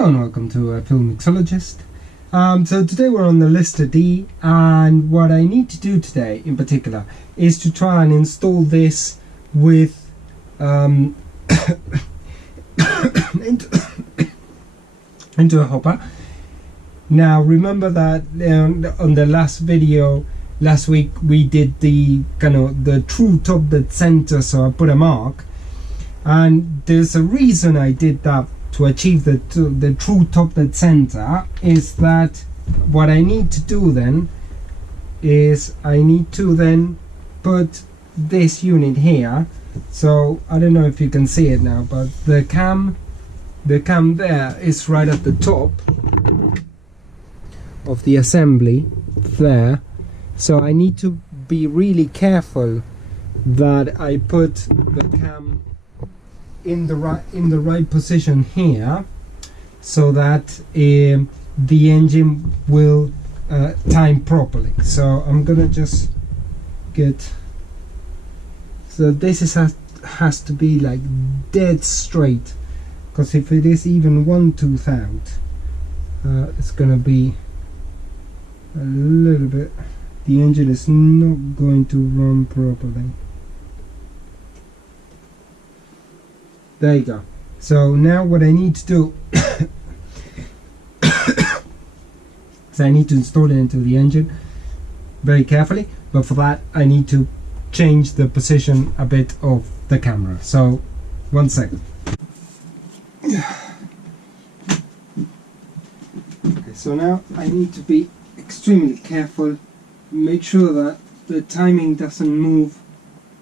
Hello and welcome to Film Mixologist. So today we're on the Lister D, and what I need to do today in particular is to try and install this with into a hopper. Now remember that on the last video last week we did the kind of the true top dead center, so I put a mark, and there's a reason I did that to achieve the true top dead center. Is that what I need to do then is I need to then put this unit here. So I don't know if you can see it now, but the cam there is right at the top of the assembly there. So I need to be really careful that I put the cam in the right position here, so that the engine will time properly. So I'm gonna just get, so this has to be like dead straight, because if it is even one tooth out, it's gonna be a little bit, the engine is not going to run properly. There you go. So now what I need to do is I need to install it into the engine very carefully, but for that I need to change the position a bit of the camera. So 1 second. Okay, so now I need to be extremely careful, make sure that the timing doesn't move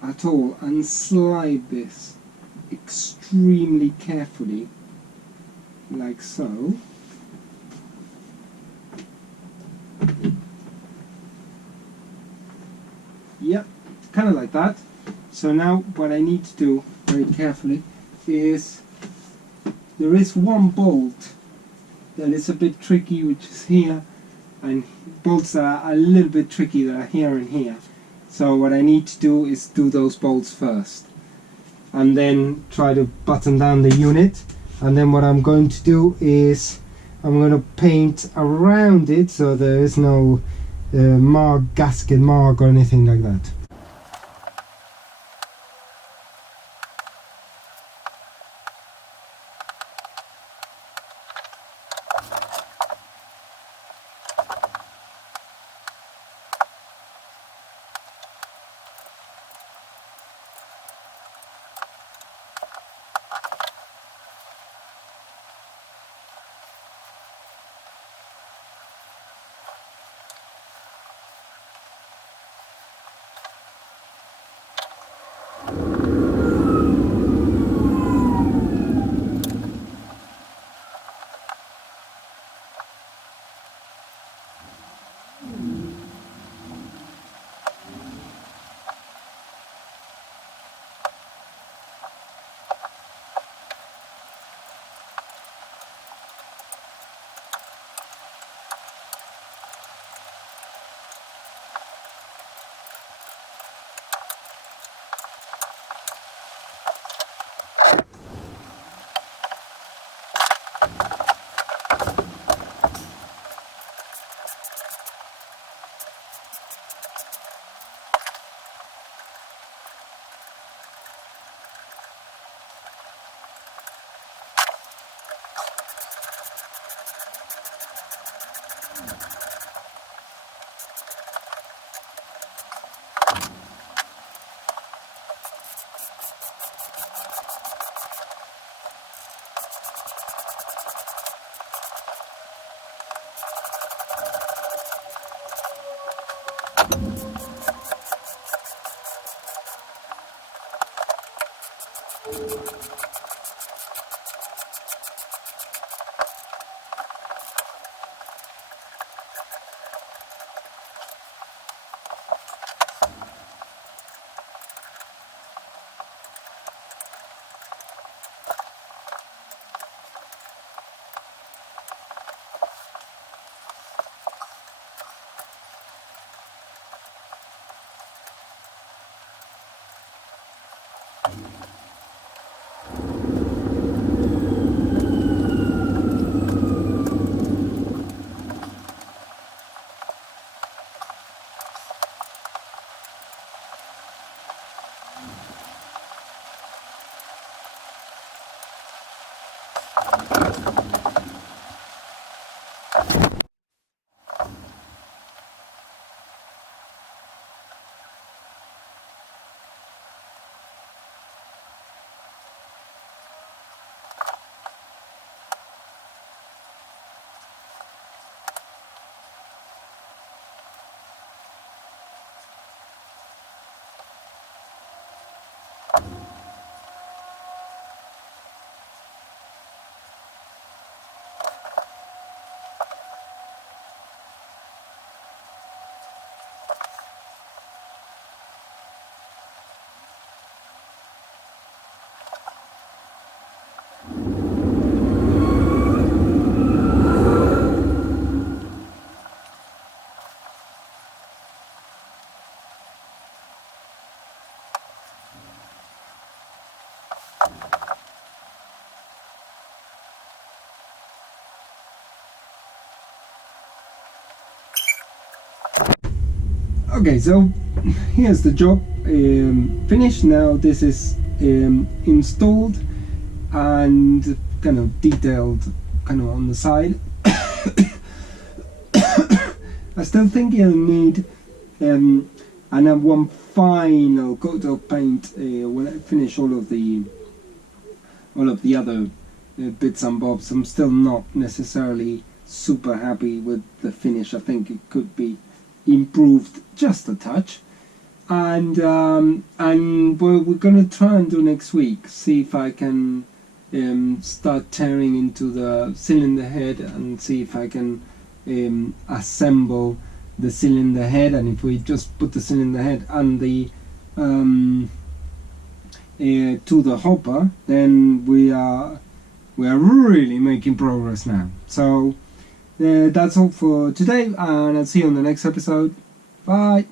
at all, and slide this extremely carefully, like so. Yep, kind of like that. So now what I need to do very carefully is, there is one bolt that is a bit tricky, which is here, and bolts that are a little bit tricky that are here and here. So what I need to do is do those bolts first, and then try to button down the unit. And then what I'm going to do is I'm going to paint around it so there is no gasket mark or anything like that. Okay, so here's the job finished. Now this is installed and kind of detailed kind of on the side. I still think you'll need one final coat of paint when I finish all of the other bits and bobs. I'm still not necessarily super happy with the finish. I think it could be improved just a touch, and we're gonna try and do next week, see if I can start tearing into the cylinder head and see if I can assemble the cylinder head. And if we just put the cylinder head and the to the hopper, then we are really making progress now. So that's all for today, and I'll see you on the next episode. Bye.